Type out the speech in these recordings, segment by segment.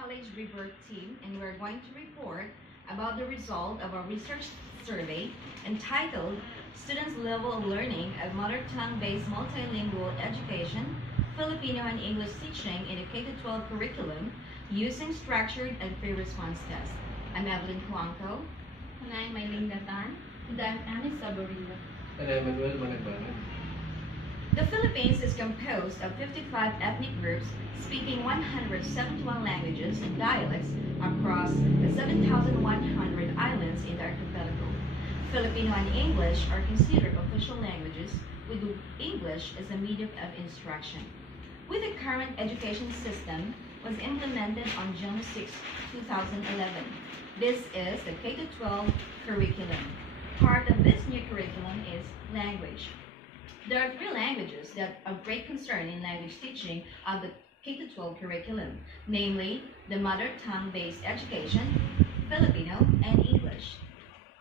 College Report team, and we're going to report about the result of our research survey entitled Students' Level of Learning at Mother Tongue-Based Multilingual Education, Filipino and English Teaching in the K-12 Curriculum using Structured and Free Response Tests. I'm Evelyn Cuanco. And I'm Mylene Datan. And I'm Annie Sabarino. And I'm Manuel Managbanan. The Philippines is composed of 55 ethnic groups speaking 171 languages and dialects across the 7,100 islands in the archipelago. Filipino and English are considered official languages, with English as a medium of instruction. With the current education system was implemented on June 6, 2011. This is the K-12 curriculum. Part of this new curriculum is language. There are 3 languages that of great concern in language teaching of the K-12 curriculum, namely the mother tongue-based education, Filipino, and English.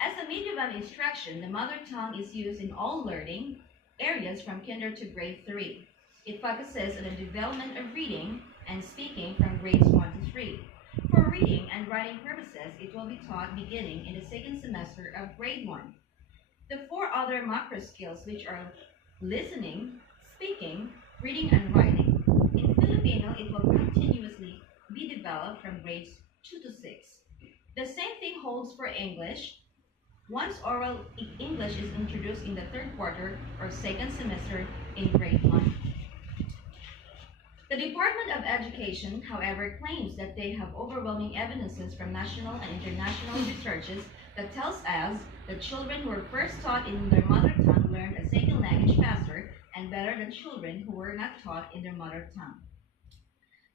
As a medium of instruction, the mother tongue is used in all learning areas from kinder to grade 3. It focuses on the development of reading and speaking from grades 1 to 3. For reading and writing purposes, it will be taught beginning in the 2nd semester of grade 1. The 4 other macro skills, which are listening, speaking, reading, and writing. In Filipino, it will continuously be developed from grades 2 to 6. The same thing holds for English. Once oral English is introduced in the 3rd quarter or 2nd semester in grade 1. The Department of Education, however, claims that they have overwhelming evidences from national and international researches that tells us that children who were first taught in their mother tongue learn a second language faster and better than children who were not taught in their mother tongue.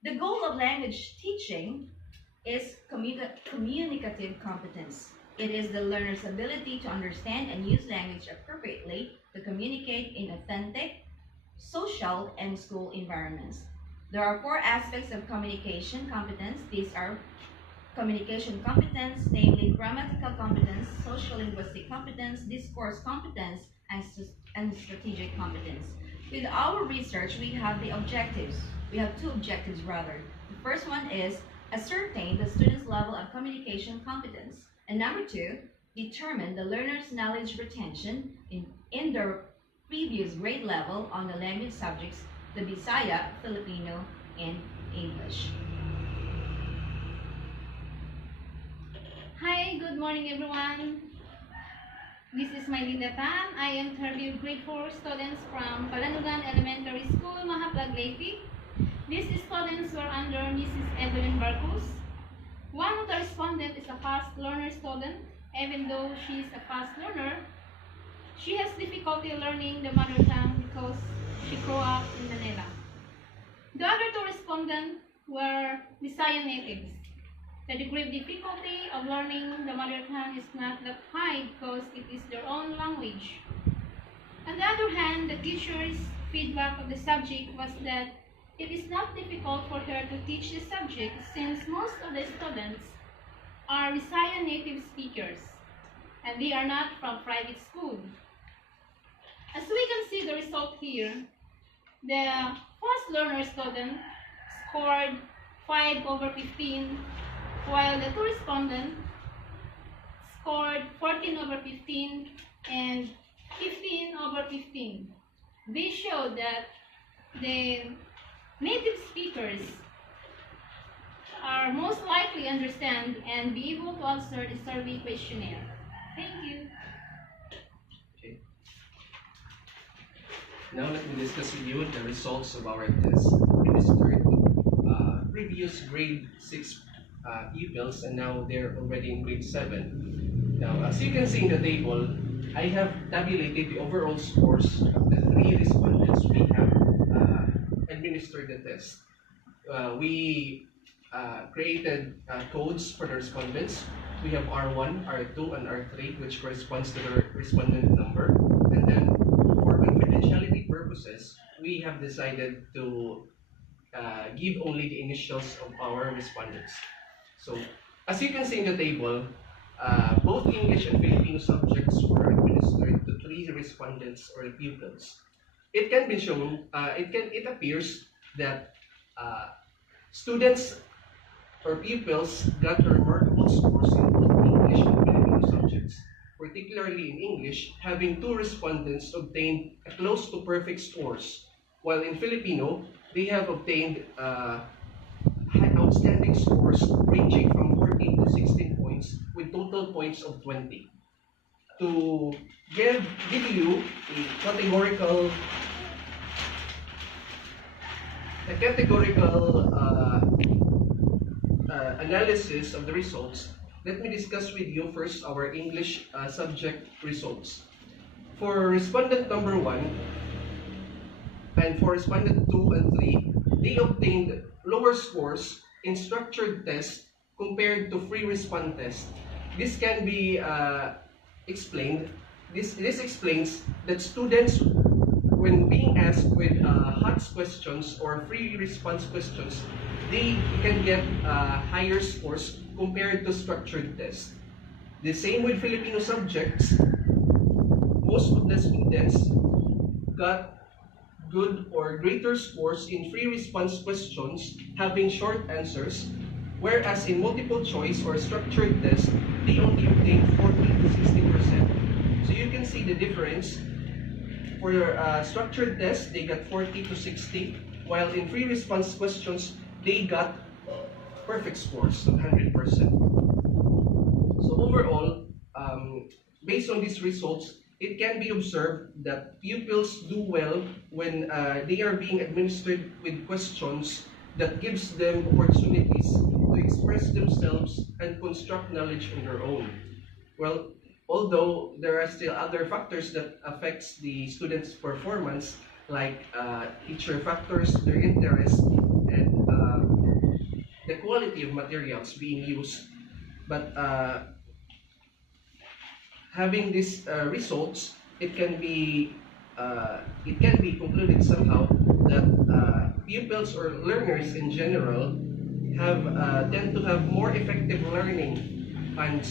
The goal of language teaching is communicative competence. It is the learner's ability to understand and use language appropriately to communicate in authentic, social, and school environments. There are 4 aspects of communication competence. These are communication competence, namely grammatical competence, social linguistic competence, discourse competence, and strategic competence. With our research, we have the objectives. We have 2 objectives rather. The first one is ascertain the student's level of communication competence. And number 2, determine the learner's knowledge retention in their previous grade level on the language subjects, the Bisaya, Filipino, and English. Hi, good morning everyone. This is Mylene Datan. I interviewed grade 4 students from Palanugan Elementary School, Mahaplag, Leyte. These students were under Mrs. Evelyn Barcos. One of the respondents is a fast learner student. Even though she is a fast learner, she has difficulty learning the mother tongue because she grew up in Manila. The other 2 respondents were Visayan natives. The degree of difficulty of learning the mother tongue is not that high because it is their own language. On the other hand, the teacher's feedback of the subject was that it is not difficult for her to teach the subject since most of the students are Visayan native speakers and they are not from private school. As we can see the result here, the fast learner student scored 5/15, while the 2 respondents scored 14/15 and 15/15. They show that the native speakers are most likely understand and be able to answer the survey questionnaire. Thank you. Okay. Now let me discuss with you the results of our test. We started with previous grade 6 pupils, and now they're already in grade 7. Now, as you can see in the table, I have tabulated the overall scores of the 3 respondents we have administered the test. We created codes for the respondents. We have R1, R2, and R3, which corresponds to the respondent number. And then, for confidentiality purposes, we have decided to give only the initials of our respondents. So, as you can see in the table, both English and Filipino subjects were administered to 3 respondents or pupils. It can be shown, it appears that students our pupils got remarkable scores in both English and Filipino subjects. Particularly in English, having two respondents obtained close to perfect scores, while in Filipino, they have obtained outstanding scores ranging from 14 to 16 points with total points of 20. To give you a categorical analysis of the results, let me discuss with you first our English subject results. For respondent number 1 and for respondent 2 and 3, they obtained lower scores in structured tests compared to free response test. This can be explained. This explains that students, when being asked with HOTS questions or free response questions, they can get higher scores compared to structured tests. The same with Filipino subjects. Most of the students got good or greater scores in free response questions having short answers, whereas in multiple choice or structured tests, they only obtain 40 to 60%. So you can see the difference. For structured tests, they got 40 to 60, while in free response questions, they got perfect scores of 100%. So overall, based on these results, it can be observed that pupils do well when they are being administered with questions that gives them opportunities to express themselves and construct knowledge on their own. Well, although there are still other factors that affects the students' performance, like teacher factors, their interest, and the quality of materials being used. But having these results, it can be concluded somehow that pupils or learners in general have tend to have more effective learning and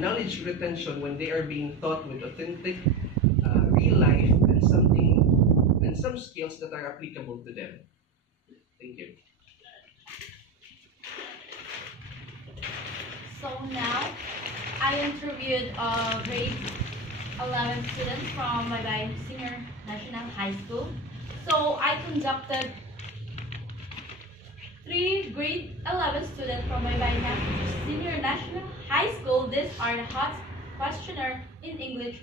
knowledge retention when they are being taught with authentic, real life, and some skills that are applicable to them. Thank you. So now, I interviewed grade 11 students from Maybay Senior National High School. So I conducted 3 grade 11 students from Maybay Senior National High School. These are the HOTS questionnaire in English,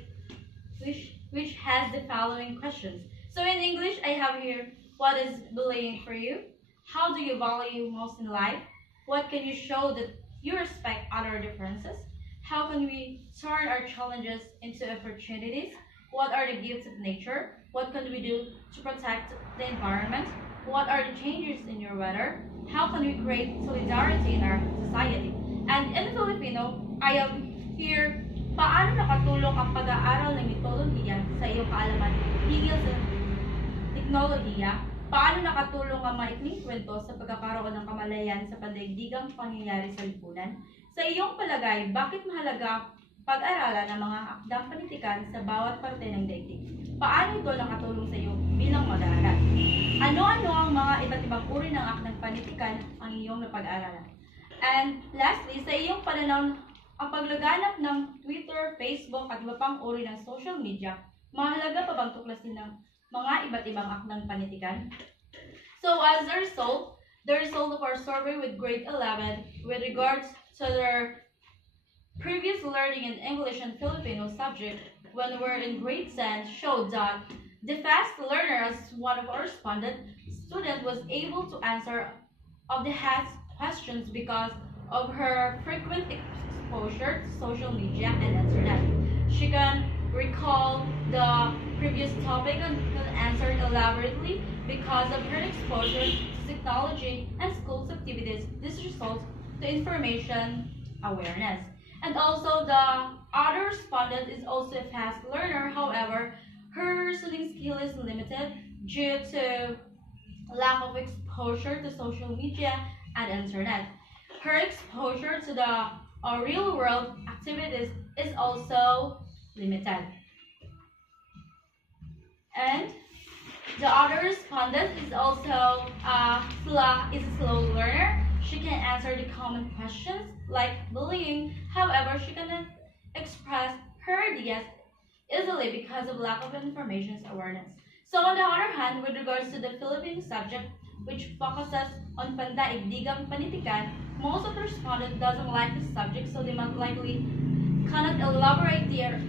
which has the following questions. So in English, I have here, what is bullying for you? How do you value most in life? What can you show that you respect other differences? How can we turn our challenges into opportunities? What are the gifts of nature? What can we do to protect the environment? What are the changes in your weather? How can we create solidarity in our society? And in Filipino, I am here, paano nakatulong ang pag-aaral ng mitolohiya sa iyong kaalaman hinggil sa teknolohiya? Paano nakatulong ang maikling kwento sa pagkakaroon ng kamalayan sa pandaigdigang pangyayari sa lipunan? Sa iyong palagay, bakit mahalaga pag-aralan ng mga akdang panitikan sa bawat parte ng daigdig? Paano ito nakatulong sa iyo bilang mag-aaral? Ano-ano ang mga iba't ibang uri ng akdang panitikan ang iyong napag-aralan? And lastly, sa iyong pananaw, ang paglaganap ng Twitter, Facebook at iba pang uri ng social media, mahalaga pa bang tuklasin ng mga iba't ibang akdang panitikan? So as a result, the result of our survey with grade 11 with regards to their previous learning in English and Filipino subject when we're in grade 10 showed that the fast learner, as one of our respondent student, was able to answer of the HATS questions because of her frequent exposure to social media and internet. She can recall the previous topic and can answer it elaborately because of her exposure to technology and school's activities. This results to information awareness. And also the other respondent is also a fast learner. However, her reasoning skill is limited due to lack of exposure to social media and internet. Her exposure to the real world activities is also limited. And the other respondent is also a slow learner. She can answer the common questions like bullying. However, she cannot express her ideas easily because of lack of information awareness. So on the other hand, with regards to the Philippine subject, which focuses on pandaigdigang panitikan, most of the respondents doesn't like the subject, so they most likely cannot elaborate their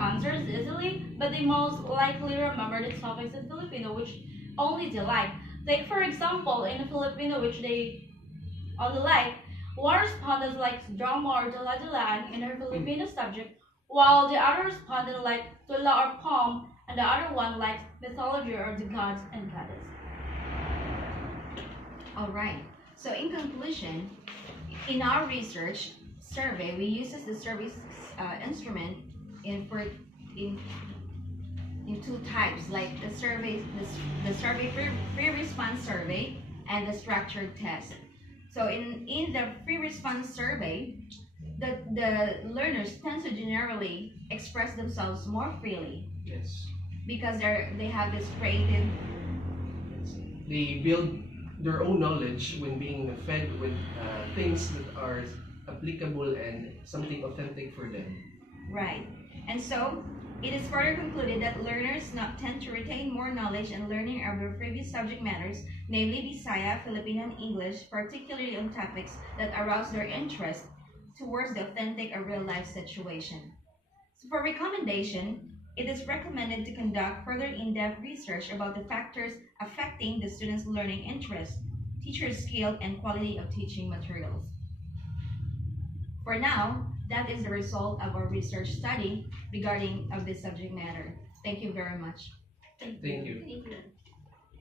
answers easily, but they most likely remember the topics in Filipino, which only they like. Like for example, in Filipino, which they only like, one respondent likes drama or dala-dalaan in her Filipino subject, while the other respondent likes tula or poem, and the other one likes mythology or the gods and goddess. All right. So in conclusion, in our research survey, we uses the survey instrument in in two types, like the survey free response survey and the structured test. So in the free response survey, the learners tend to generally express themselves more freely Yes. because they have this creative. They build their own knowledge when being fed with things that are applicable and something authentic for them. Right. And so, it is further concluded that learners not tend to retain more knowledge and learning of their previous subject matters, namely Bisaya, Filipino, and English, particularly on topics that arouse their interest towards the authentic or real-life situation. So for recommendation, it is recommended to conduct further in-depth research about the factors affecting the students' learning interest, teacher skill, and quality of teaching materials. For now, that is the result of our research study regarding of this subject matter. Thank you very much. Thank you. Thank you.